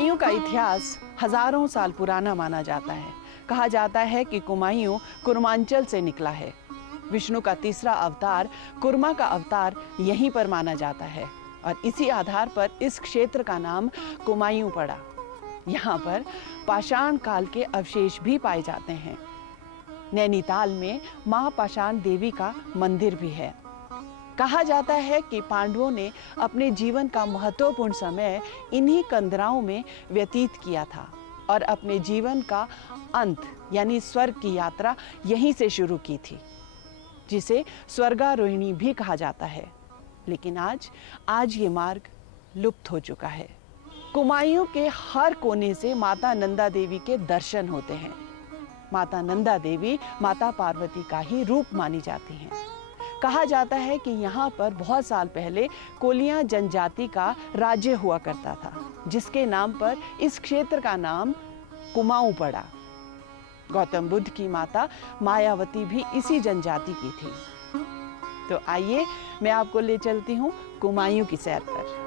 कुमायूं का इतिहास हजारों साल पुराना माना जाता है। कहा जाता है कि कुमायूं कुर्मांचल से निकला है। विष्णु का तीसरा अवतार कुर्मा का अवतार यहीं पर माना जाता है और इसी आधार पर इस क्षेत्र का नाम कुमायूं पड़ा। यहाँ पर पाषाण काल के अवशेष भी पाए जाते हैं। नैनीताल में मां पाषाण देवी का मंदिर भी है। कहा जाता है कि पांडवों ने अपने जीवन का महत्वपूर्ण समय इन्हीं कंदराओं में व्यतीत किया था और अपने जीवन का अंत यानी स्वर्ग की यात्रा यहीं से शुरू की थी, जिसे स्वर्गारोहिणी भी कहा जाता है। लेकिन आज ये मार्ग लुप्त हो चुका है। कुमायूं के हर कोने से माता नंदा देवी के दर्शन होते हैं। माता नंदा देवी माता पार्वती का ही रूप मानी जाती हैं। कहा जाता है कि यहाँ पर बहुत साल पहले कोलियां जनजाति का राज्य हुआ करता था, जिसके नाम पर इस क्षेत्र का नाम कुमाऊं पड़ा। गौतम बुद्ध की माता मायावती भी इसी जनजाति की थी। तो आइए मैं आपको ले चलती हूँ कुमायूं की सैर पर।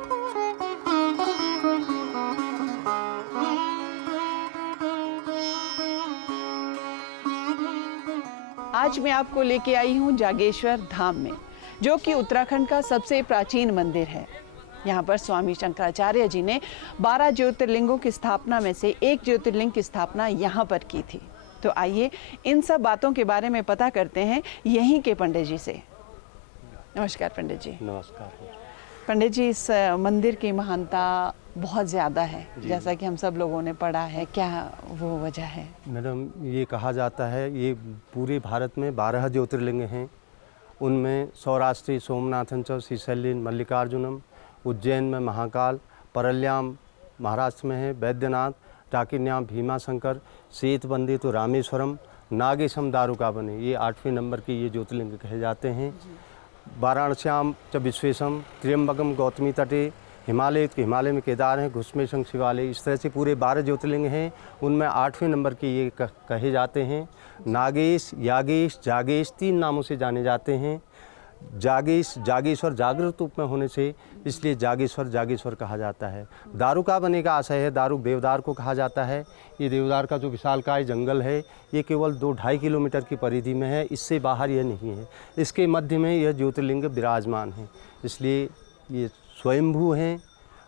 आज मैं आपको लेके आई हूँ जागेश्वर धाम में, जो कि उत्तराखंड का सबसे प्राचीन मंदिर है। यहाँ पर स्वामी शंकराचार्य जी ने 12 ज्योतिर्लिंगों की स्थापना में से एक ज्योतिर्लिंग की स्थापना यहाँ पर की थी। तो आइए इन सब बातों के बारे में पता करते हैं यहीं के पंडित जी से। नमस्कार पंडित जी। नमस्कार पंडित जी, इस मंदिर की महानता बहुत ज़्यादा है, जैसा कि हम सब लोगों ने पढ़ा है। क्या वो वजह है? मैडम, ये कहा जाता है ये पूरे भारत में 12 ज्योतिर्लिंग हैं। उनमें सौराष्ट्री सोमनाथन च श्रीशैलिन मल्लिकार्जुनम, उज्जैन में महाकाल, परल्याम महाराष्ट्र में है वैद्यनाथ, टाकिन्याम भीमाशंकर, सेतबंदी तो रामेश्वरम, नागेशम दारुकावने, ये 8वें नंबर के ये ज्योतिर्लिंग कहे जाते हैं। वाराणस्याम च विश्वेशम, त्र्यंबकम गौतमी तटे, हिमालय में केदार हैं, घुष्मेशं शिवालय। इस तरह से पूरे 12 ज्योतिर्लिंग हैं। उनमें 8वें नंबर के ये कहे जाते हैं। नागेश, यागेश, जागेश 3 नामों से जाने जाते हैं। जागेश्वर जागृत रूप में होने से इसलिए जागेश्वर कहा जाता है। दारुका बने का आशय है, दारू देवदार को कहा जाता है। ये देवदार का जो विशालकाय जंगल है ये केवल 2-2.5 किलोमीटर की परिधि में है, इससे बाहर यह नहीं है। इसके मध्य में यह ज्योतिर्लिंग विराजमान है, इसलिए ये स्वयंभू हैं।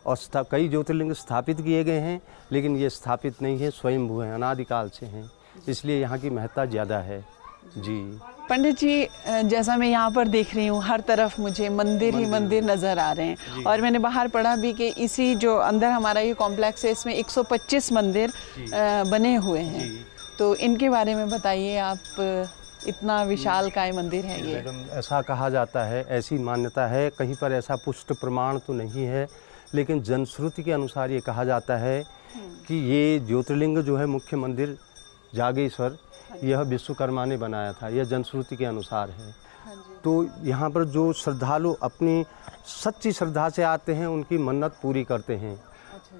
और कई ज्योतिर्लिंग स्थापित किए गए हैं, लेकिन ये स्थापित नहीं है, स्वयंभू हैं, अनादिकाल से हैं, इसलिए यहाँ की महत्ता ज़्यादा है। जी पंडित जी, जैसा मैं यहाँ पर देख रही हूँ, हर तरफ मुझे मंदिर ही मंदिर नज़र आ रहे हैं। और मैंने बाहर पढ़ा भी कि इसी जो अंदर हमारा ये कॉम्प्लेक्स है, इसमें 125 मंदिर बने हुए हैं। तो इनके बारे में बताइए आप। इतना विशालकाय मंदिर है ये। ऐसा कहा जाता है, ऐसी मान्यता है, कहीं पर ऐसा पुष्ट प्रमाण तो नहीं है, लेकिन जनश्रुति के अनुसार ये कहा जाता है कि ये ज्योतिर्लिंग जो है मुख्य मंदिर जागेश्वर, यह विश्वकर्मा ने बनाया था, यह जनश्रुति के अनुसार है। तो यहाँ पर जो श्रद्धालु अपनी सच्ची श्रद्धा से आते हैं उनकी मन्नत पूरी करते हैं।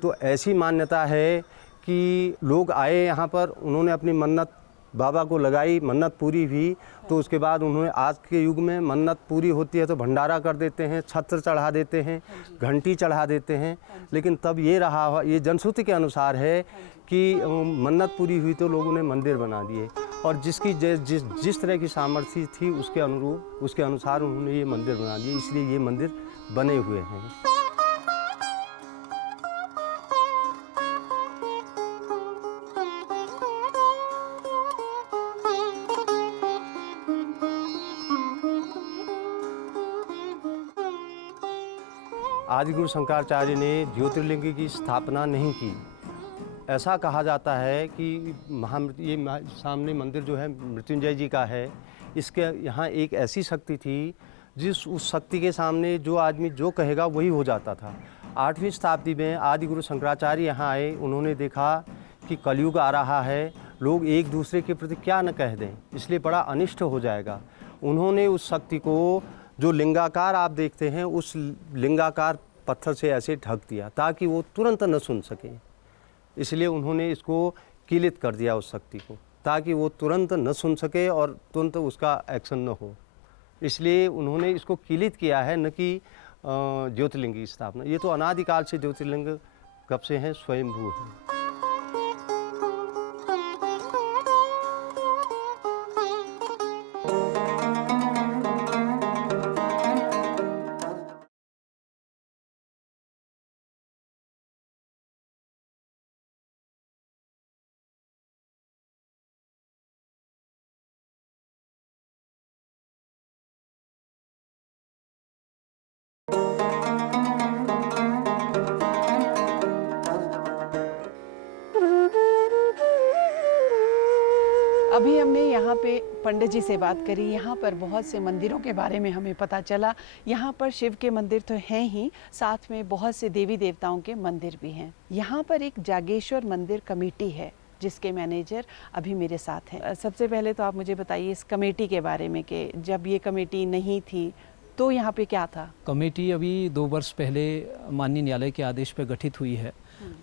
तो ऐसी मान्यता है कि लोग आए यहाँ पर, उन्होंने अपनी मन्नत बाबा को लगाई, मन्नत पूरी हुई, तो उसके बाद उन्होंने, आज के युग में मन्नत पूरी होती है तो भंडारा कर देते हैं, छत्र चढ़ा देते हैं, घंटी चढ़ा देते हैं। लेकिन तब ये रहा, ये जनश्रुति के अनुसार है कि मन्नत पूरी हुई तो लोगों ने मंदिर बना दिए, और जिसकी जिस तरह की सामर्थ्य थी उसके अनुरूप, उसके अनुसार उन्होंने ये मंदिर बना दिए, इसलिए ये मंदिर बने हुए हैं। आदिगुरु शंकराचार्य ने ज्योतिर्लिंग की स्थापना नहीं की। ऐसा कहा जाता है कि ये सामने मंदिर जो है मृत्युंजय जी का है, इसके यहाँ एक ऐसी शक्ति थी उस शक्ति के सामने जो आदमी जो कहेगा वही हो जाता था। 8वीं शताब्दी में आदिगुरु शंकराचार्य यहाँ आए, उन्होंने देखा कि कलयुग आ रहा है, लोग एक दूसरे के प्रति क्या न कह दें, इसलिए बड़ा अनिष्ट हो जाएगा। उन्होंने उस शक्ति को, जो लिंगाकार आप देखते हैं, उस लिंगाकार पत्थर से ऐसे ढक दिया ताकि वो तुरंत न सुन सके। इसलिए उन्होंने इसको किलित कर दिया उस शक्ति को, ताकि वो तुरंत न सुन सके और तुरंत उसका एक्शन न हो। इसलिए उन्होंने इसको किलित किया है, न कि ज्योतिर्लिंग की स्थापना। ये तो अनादिकाल से ज्योतिर्लिंग कब से हैं, स्वयंभू हैं। अभी हमने यहाँ पे पंडित जी से बात करी, यहाँ पर बहुत से मंदिरों के बारे में हमें पता चला। यहाँ पर शिव के मंदिर तो हैं ही, साथ में बहुत से देवी देवताओं के मंदिर भी हैं। यहाँ पर एक जागेश्वर मंदिर कमेटी है जिसके मैनेजर अभी मेरे साथ हैं। सबसे पहले तो आप मुझे बताइए इस कमेटी के बारे में कि जब ये कमेटी नहीं थी तो यहाँ पे क्या था? कमेटी अभी 2 वर्ष पहले माननीय न्यायालय के आदेश पर गठित हुई है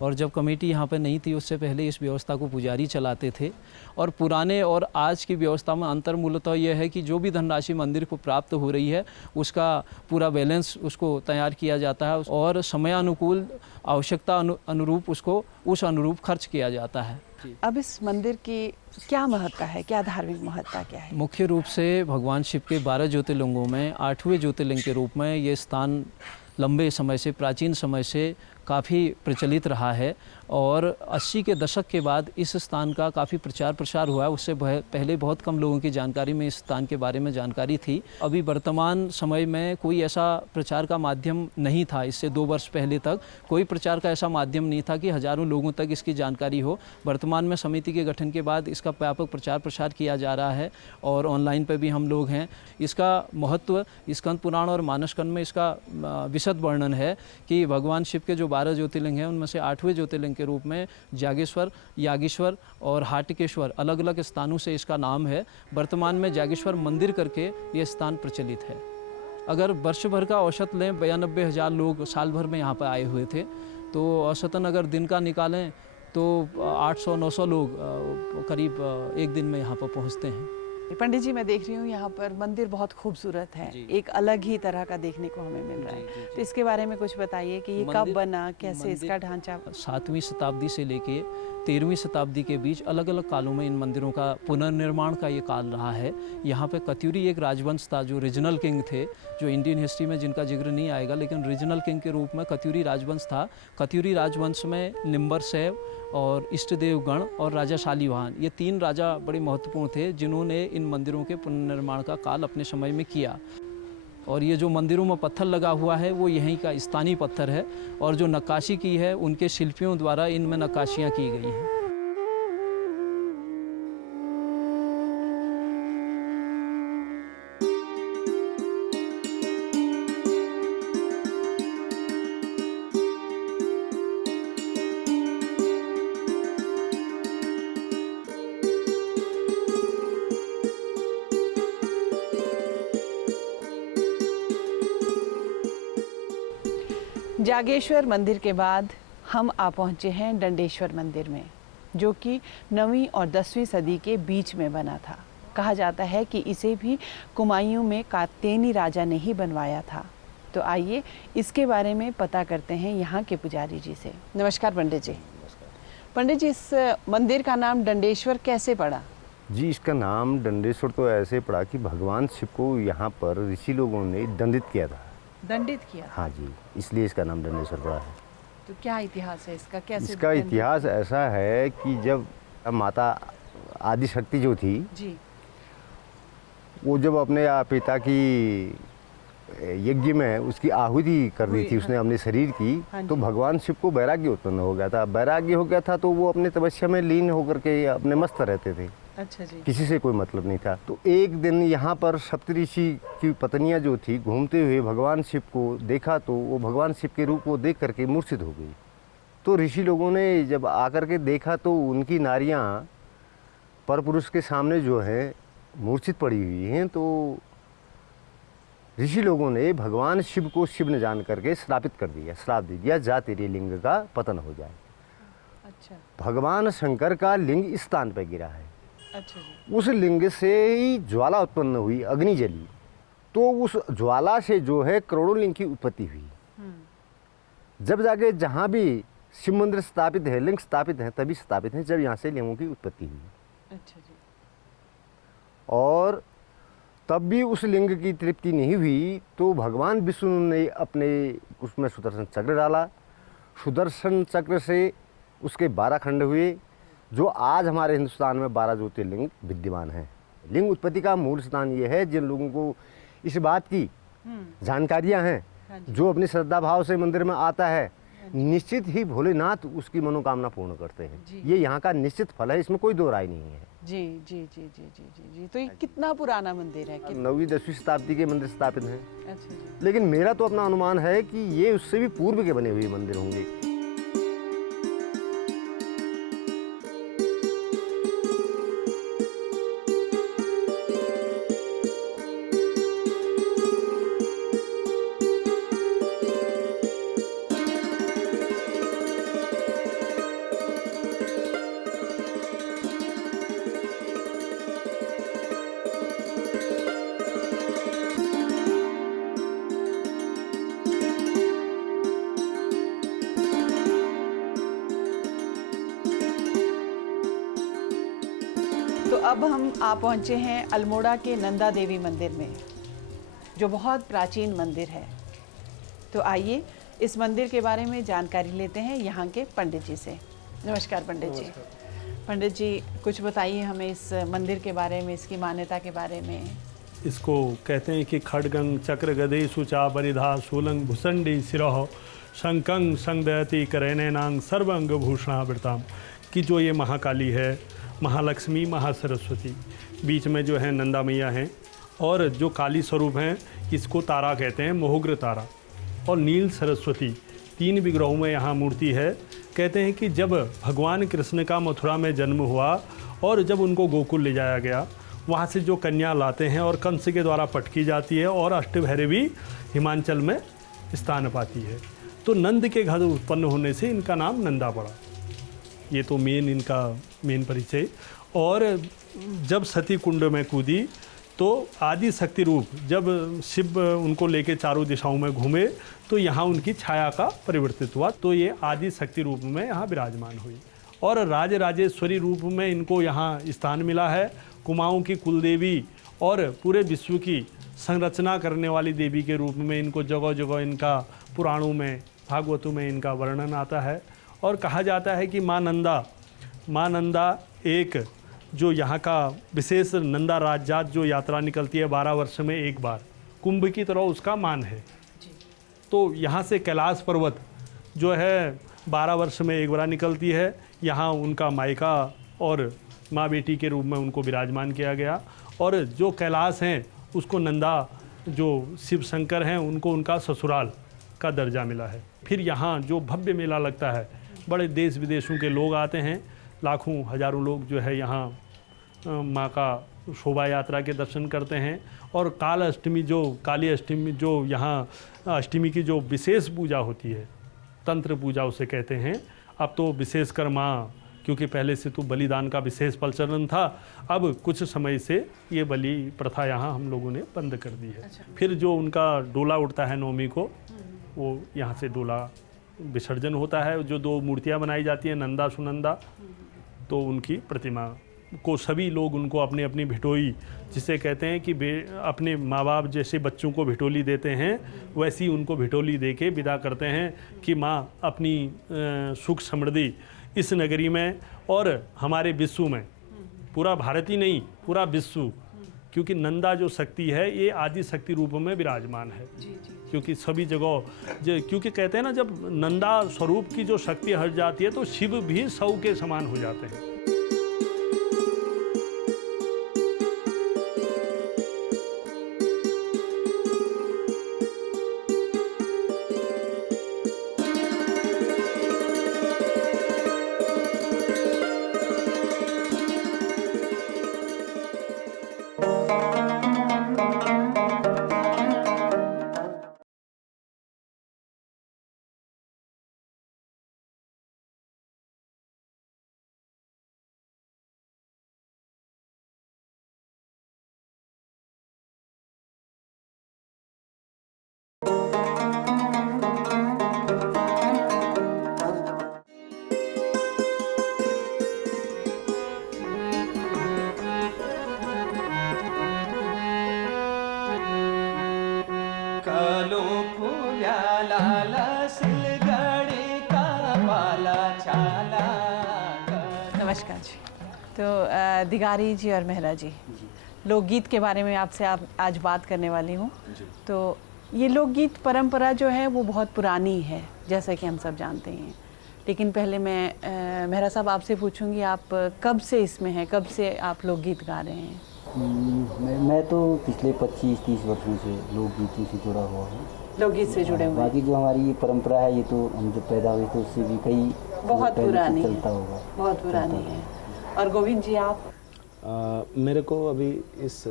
और जब कमेटी यहाँ पर नहीं थी उससे पहले इस व्यवस्था को पुजारी चलाते थे। और पुराने और आज की व्यवस्था में अंतर मूलतः यह है कि जो भी धनराशि मंदिर को प्राप्त हो रही है उसका पूरा बैलेंस उसको तैयार किया जाता है और समयानुकूल आवश्यकता अनुरूप उसको उस अनुरूप खर्च किया जाता है। अब इस मंदिर की क्या महत्ता है, क्या धार्मिक महत्ता क्या है? मुख्य रूप से भगवान शिव के 12 ज्योतिर्लिंगों में 8वें ज्योतिर्लिंग के रूप में ये स्थान लंबे समय से, प्राचीन समय से काफ़ी प्रचलित रहा है और 80 के दशक के बाद इस स्थान का काफ़ी प्रचार प्रसार हुआ है। उससे पहले बहुत कम लोगों की जानकारी में इस स्थान के बारे में जानकारी थी। अभी वर्तमान समय में कोई ऐसा प्रचार का माध्यम नहीं था, इससे 2 वर्ष पहले तक कोई प्रचार का ऐसा माध्यम नहीं था कि हज़ारों लोगों तक इसकी जानकारी हो। वर्तमान में समिति के गठन के बाद इसका व्यापक प्रचार प्रसार किया जा रहा है और ऑनलाइन पर भी हम लोग हैं। इसका महत्व स्कंद पुराण और मानसकंद में इसका विशद वर्णन है कि भगवान शिव के जो 12 ज्योतिर्लिंग हैं उनमें से 8वें ज्योतिर्लिंग के रूप में जागेश्वर, यागेश्वर और हाटकेश्वर अलग अलग स्थानों से इसका नाम है। वर्तमान में जागेश्वर मंदिर करके ये स्थान प्रचलित है। अगर वर्ष भर का औसत लें 92,000 लोग साल भर में यहाँ पर आए हुए थे, तो औसतन अगर दिन का निकालें तो 800-900 लोग करीब एक दिन में यहाँ पर पहुँचते हैं। पंडित जी, मैं देख रही हूँ यहाँ पर मंदिर बहुत खूबसूरत है, एक अलग ही तरह का देखने को हमें मिल रहा है। तो इसके बारे में कुछ बताइए कि ये कब बना, कैसे इसका ढांचा? 7वीं शताब्दी से लेके 13वीं शताब्दी के बीच अलग अलग कालों में इन मंदिरों का पुनर्निर्माण का ये काल रहा है। यहाँ पे कत्यूरी एक राजवंश था जो रीजनल किंग थे, जो इंडियन हिस्ट्री में जिनका जिक्र नहीं आएगा, लेकिन रीजनल किंग के रूप में कत्यूरी राजवंश था। कत्यूरी राजवंश में निम्बर सैव और इष्टदेव गण और राजा शालीवाहन, ये 3 राजा बड़े महत्वपूर्ण थे जिन्होंने इन मंदिरों के पुनर्निर्माण का काल अपने समय में किया। और ये जो मंदिरों में पत्थर लगा हुआ है वो यहीं का स्थानीय पत्थर है और जो नक्काशी की है उनके शिल्पियों द्वारा इनमें नक्काशियाँ की गई हैं। जागेश्वर मंदिर के बाद हम आ पहुँचे हैं दंडेश्वर मंदिर में, जो कि 9वीं और 10वीं सदी के बीच में बना था। कहा जाता है कि इसे भी कुमायूं में कात्यायनी राजा ने ही बनवाया था। तो आइए इसके बारे में पता करते हैं यहाँ के पुजारी जी से। नमस्कार पंडित जी। पंडित जी, इस मंदिर का नाम दंडेश्वर कैसे पड़ा? जी, इसका नाम दंडेश्वर तो ऐसे पड़ा कि भगवान शिव को यहाँ पर ऋषि लोगों ने दंडित किया था। दंडित किया? हाँ जी, इसलिए इसका नाम दंडेश्वर पड़ा है। तो क्या इतिहास है इसका, कैसे? इसका इतिहास ऐसा है कि जब माता आदिशक्ति जो थी जी, वो जब अपने पिता की यज्ञ में उसकी आहुति कर दी थी उसने अपने शरीर की, तो भगवान शिव को वैराग्य उत्पन्न हो गया था। वैराग्य हो गया था तो वो अपने तपस्या में लीन होकर के अपने मस्त रहते थे। अच्छा जी। किसी से कोई मतलब नहीं था। तो एक दिन यहाँ पर सप्तऋषि की पत्नियाँ जो थी घूमते हुए भगवान शिव को देखा, तो वो भगवान शिव के रूप को देख करके मूर्छित हो गई। तो ऋषि लोगों ने जब आकर के देखा तो उनकी नारियाँ परपुरुष के सामने जो है मूर्छित पड़ी हुई हैं। तो ऋषि लोगों ने भगवान शिव को शिव ने जान करके श्रापित कर दिया, श्राप दे दिया, जा तेरे लिंग का पतन हो जाए। अच्छा। भगवान शंकर का लिंग इस स्थान पर गिरा है। अच्छा जी। उस लिंग से ही ज्वाला उत्पन्न हुई, अग्नि जली। तो उस ज्वाला से जो है करोड़ों लिंग की उत्पत्ति हुई। जब जाके जहाँ भी शिव मंदिर स्थापित है, लिंग स्थापित है, तभी स्थापित है जब यहाँ से लिंगों की उत्पत्ति हुई। अच्छा जी। और तब भी उस लिंग की तृप्ति नहीं हुई तो भगवान विष्णु ने अपने उसमें सुदर्शन चक्र डाला। सुदर्शन चक्र से उसके 12 खंड हुए, जो आज हमारे हिंदुस्तान में 12 ज्योतिर्लिंग विद्यमान हैं। लिंग उत्पत्ति का मूल स्थान ये है, जिन लोगों को इस बात की जानकारियाँ हैं, जो अपनी श्रद्धा भाव से मंदिर में आता है, निश्चित ही भोलेनाथ उसकी मनोकामना पूर्ण करते हैं। ये यहाँ का निश्चित फल है, इसमें कोई दो राय नहीं है। जी जी जी जी जी जी जी। तो ये कितना पुराना मंदिर है? 9वीं 10वीं शताब्दी के मंदिर स्थापित हैं, अच्छा जी। लेकिन मेरा तो अपना अनुमान है कि ये उससे भी पूर्व के बने हुए मंदिर होंगे। तो अब हम आ पहुंचे हैं अल्मोड़ा के नंदा देवी मंदिर में, जो बहुत प्राचीन मंदिर है। तो आइए इस मंदिर के बारे में जानकारी लेते हैं यहाँ के पंडित जी से। नमस्कार पंडित जी। पंडित जी कुछ बताइए हमें इस मंदिर के बारे में, इसकी मान्यता के बारे में। इसको कहते हैं कि खड्गंग चक्र गदे सुचा बरिधा शूलंग भूषंडी सिरोह शंकंग संगदयति करैनैनांग सर्वांग भूषणावृताम, कि जो ये महाकाली है, महालक्ष्मी, महासरस्वती, बीच में जो है नंदा मैया हैं, और जो काली स्वरूप हैं इसको तारा कहते हैं, मोहग्र तारा, और नील सरस्वती, 3 विग्रहों में यहाँ मूर्ति है। कहते हैं कि जब भगवान कृष्ण का मथुरा में जन्म हुआ और जब उनको गोकुल ले जाया गया, वहाँ से जो कन्या लाते हैं और कंस के द्वारा पटकी जाती है और अष्टभैरवी हिमाचल में स्थान पाती है, तो नंद के घर उत्पन्न होने से इनका नाम नंदा पड़ा। ये तो इनका मेन परिचय। और जब सती कुंड में कूदी तो आदि शक्ति रूप, जब शिव उनको लेके चारों दिशाओं में घूमे तो यहाँ उनकी छाया का परिवर्तित हुआ, तो ये आदि शक्ति रूप में यहाँ विराजमान हुई। और राजराजेश्वरी रूप में इनको यहाँ स्थान मिला है। कुमाऊँ की कुलदेवी और पूरे विश्व की संरचना करने वाली देवी के रूप में इनको जगह जगह इनका पुराणों में, भागवतों में इनका वर्णन आता है। और कहा जाता है कि माँ नंदा एक जो यहाँ का विशेष नंदा राजजात जो यात्रा निकलती है 12 वर्ष में एक बार, कुंभ की तरह उसका मान है। तो यहाँ से कैलाश पर्वत जो है 12 वर्ष में एक बार निकलती है। यहाँ उनका मायका और माँ बेटी के रूप में उनको विराजमान किया गया। और जो कैलाश हैं उसको नंदा, जो शिव शंकर हैं, उनको उनका ससुराल का दर्जा मिला है। फिर यहाँ जो भव्य मेला लगता है, बड़े देश विदेशों के लोग आते हैं, लाखों हजारों लोग जो है यहाँ माँ का शोभा यात्रा के दर्शन करते हैं। और काली अष्टमी जो यहाँ अष्टमी की जो विशेष पूजा होती है, तंत्र पूजा उसे कहते हैं। अब तो विशेषकर माँ, क्योंकि पहले से तो बलिदान का विशेष प्रचलन था, अब कुछ समय से ये बलि प्रथा यहाँ हम लोगों ने बंद कर दी है। अच्छा। फिर जो उनका डोला उठता है नवमी को, वो यहाँ से डोला विसर्जन होता है। जो 2 मूर्तियाँ बनाई जाती हैं, नंदा सुनंदा, तो उनकी प्रतिमा को सभी लोग उनको अपनी अपनी भिटोई, जिसे कहते हैं कि अपने माँ बाप जैसे बच्चों को भिटोली देते हैं, वैसी उनको भिटोली दे के विदा करते हैं कि माँ अपनी सुख समृद्धि इस नगरी में और हमारे विश्व में, पूरा भारत ही नहीं पूरा विश्व, क्योंकि नंदा जो शक्ति है ये आदि शक्ति रूप में विराजमान है। क्योंकि सभी जगह क्योंकि कहते हैं ना, जब नंदा स्वरूप की जो शक्ति हट जाती है तो शिव भी सौ के समान हो जाते हैं। कलो फूल्या लाला सिलगड़ी का पाला छाला। नमस्कार जी। तो दिगारी जी और मेहरा जी, लोकगीत के बारे में आपसे आज बात करने वाली हूँ। तो ये लोकगीत परंपरा जो है वो बहुत पुरानी है, जैसा कि हम सब जानते हैं। लेकिन पहले मैं मेहरा साहब आपसे पूछूंगी, आप कब से इसमें हैं, कब से आप लोकगीत गा रहे हैं? मैं तो पिछले 25-30 वर्षों से लोकगीतों से जुड़ा हुआ हूँ। लोकगीत से जुड़े हुए हैं। बाकी जो हमारी ये परंपरा है, ये तो हम जब पैदा हुए तो उससे भी कई बहुत पहले से पुरानी है, चलता होगा, बहुत पुरानी है। और गोविंद जी आप? मेरे को अभी इस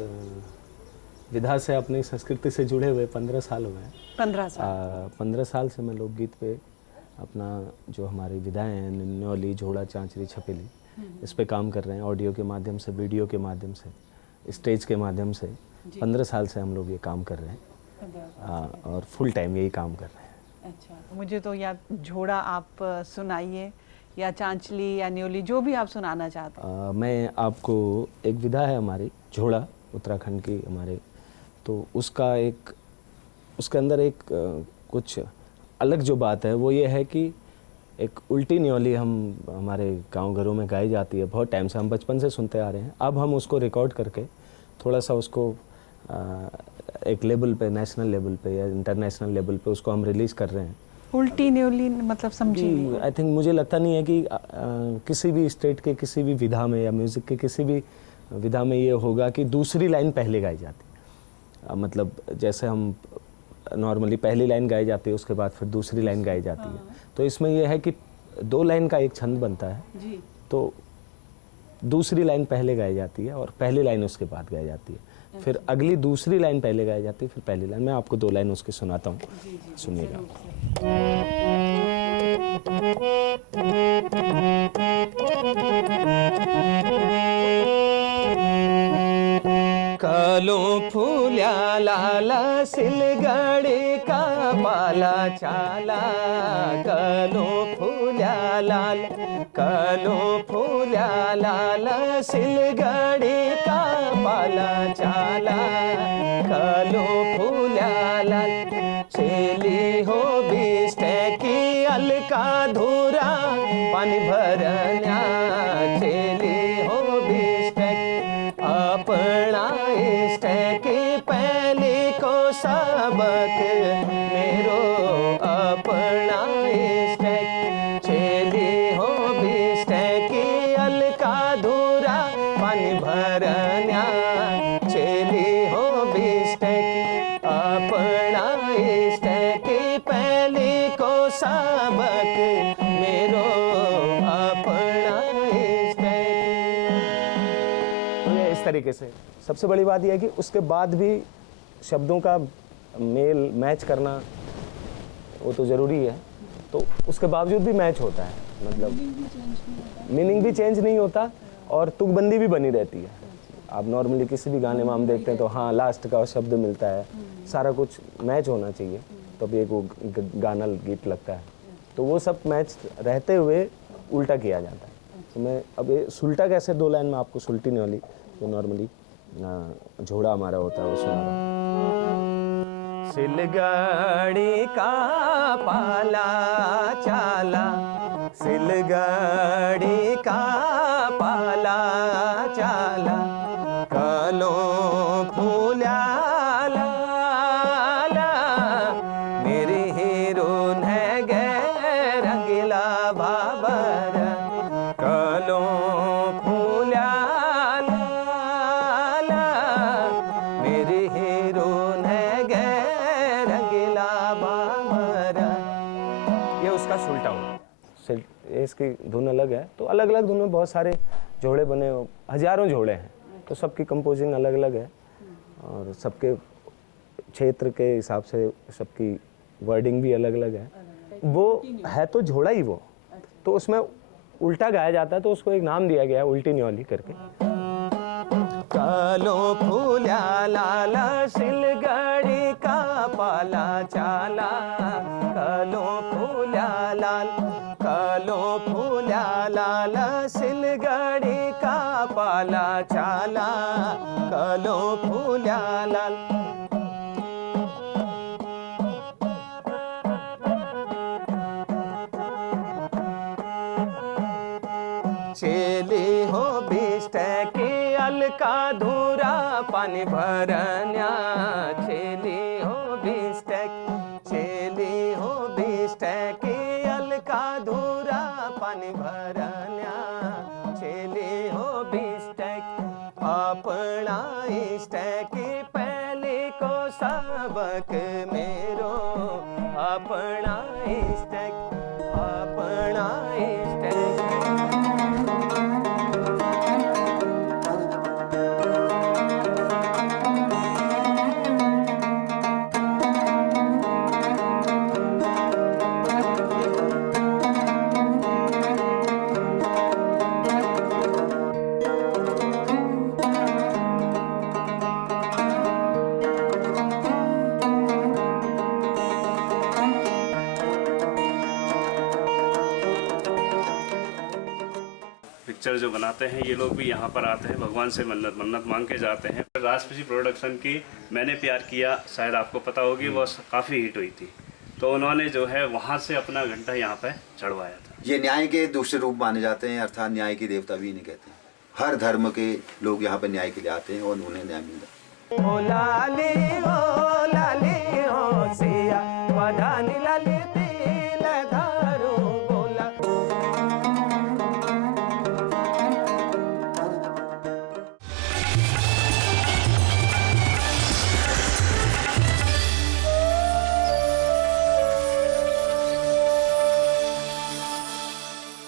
विधा से, अपनी संस्कृति से जुड़े हुए 15 साल हुए हैं। 15 साल। 15 साल से मैं लोकगीत पे अपना जो हमारी विधाएं हैं, न्योली, झोड़ा, चांचरी, छपेली, इस पे काम कर रहे हैं। ऑडियो के माध्यम से, वीडियो के माध्यम से, स्टेज के माध्यम से 15 साल से हम लोग ये काम कर रहे हैं और फुल टाइम यही काम कर रहे हैं। अच्छा, तो मुझे तो या झोड़ा आप सुनाइए, या चांचली या न्योली, जो भी आप सुनाना चाहते हैं। मैं आपको, एक विधा है हमारी झोड़ा, उत्तराखंड की हमारे, तो उसके अंदर एक कुछ अलग जो बात है वो ये है कि एक उल्टी न्योली हमारे गांव घरों में गाई जाती है बहुत टाइम से, हम बचपन से सुनते आ रहे हैं। अब हम उसको रिकॉर्ड करके थोड़ा सा उसको एक लेवल पे, नेशनल लेवल पे या इंटरनेशनल लेवल पे उसको हम रिलीज़ कर रहे हैं। उल्टी न्योली मतलब समझी नहीं। आई थिंक, मुझे लगता नहीं है कि किसी भी स्टेट के किसी भी विधा में या म्यूज़िक के किसी भी विधा में ये होगा कि दूसरी लाइन पहले गाई जाती है। मतलब जैसे हम नॉर्मली पहली लाइन गाई जाती है, उसके बाद फिर दूसरी लाइन गाई जाती है। तो इसमें यह है कि 2 लाइन का एक छंद बनता है जी। तो दूसरी लाइन पहले गाई जाती है और पहली लाइन उसके बाद गाई जाती है। फिर अगली दूसरी लाइन पहले गाई जाती है, फिर पहली लाइन। मैं आपको 2 लाइन उसकी सुनाता हूँ, सुनिएगा। कलो फूल्या लाला सिलगड़ी का पाला छाला। कलो फूल्या लाल, कलो फूल्या लाला सिलगड़ी का पाला छाला। कलो फूल्या लाल, चेली हो बिस्टे की अलका धूरा पानी भरन्या। चेली हो बिस्टे अपना के पहले को सबक मेरो अपना चेली हो बिस्टे की अलका धूरा पानी भरन्या। चेली हो बिस्टे अपना के पहले को सबक मेरो अपना। इस तरीके से सबसे बड़ी बात यह है कि उसके बाद भी शब्दों का मेल मैच करना वो तो ज़रूरी है, तो उसके बावजूद भी मैच होता है। मतलब मीनिंग भी चेंज नहीं होता और तुकबंदी भी बनी रहती है। आप नॉर्मली किसी भी गाने में हम देखते हैं तो हाँ, लास्ट का शब्द मिलता है, सारा कुछ मैच होना चाहिए तब एक वो गाना गीत लगता है। तो वो सब मैच रहते हुए उल्टा किया जाता है। तो मैं अब ये सुल्टा कैसे 2 लाइन में आपको सुल्टी न्योली जो नॉर्मली झोड़ा हमारा होता है वो सुना रहा हूँ। सिलगड़ी का पाला चाला, सिलगड़ी का पाला चाला। कलो फूल्या लाला, मेरी हीरोन है गे रंगीला बाबर। कलो फूल्या लाला, मेरी हीरोन है गे रंगीला बाबर। ये उसका सुल्टा हुआ। इसकी धुन अलग है, तो अलग अलग धुन में बहुत सारे जोड़े बने, हजारों जोड़े हैं, तो सबकी कंपोजिंग अलग अलग है और सबके क्षेत्र के हिसाब से सबकी वर्डिंग भी अलग अलग है। वो है तो झोड़ा ही वो, तो उसमें उल्टा गाया जाता है तो उसको एक नाम दिया गया है उल्टी न्योली करके। कलो फूल्या लाला सिलगड़ी का पाला चाला। कलो फूल्या लाल, कलो फूल्या लाला सिलगड़ी का पाला चाला। कलो फूल्या लाल, चेली हो बिस्टॅकी अलका धुरा पाणी भरण्या चेली हो बिस्टॅक चेली हो बिस्टॅकी अलका धुरा पाणी भरण्या चेली हो बिस्टॅक अपना इस्टॅकी पहले को सबक मेरो अपना इस्टॅक अपना इस्टॅक पिक्चर जो बनाते हैं ये लोग भी यहाँ पर आते हैं, भगवान से मन्नत मांग के जाते हैं। राष्ट्रपति प्रोडक्शन की मैंने प्यार किया, शायद आपको पता होगी, वो काफ़ी हिट हुई थी, तो उन्होंने जो है वहाँ से अपना घंटा यहाँ पे चढ़वाया था। ये न्याय के दूसरे रूप माने जाते हैं, अर्थात न्याय के देवता भी इन्हें कहते हैं। हर धर्म के लोग यहाँ पर न्याय के लिए आते हैं और उन्हें न्याय मिलता है। ओ लाली हो सिया, वधानी लाली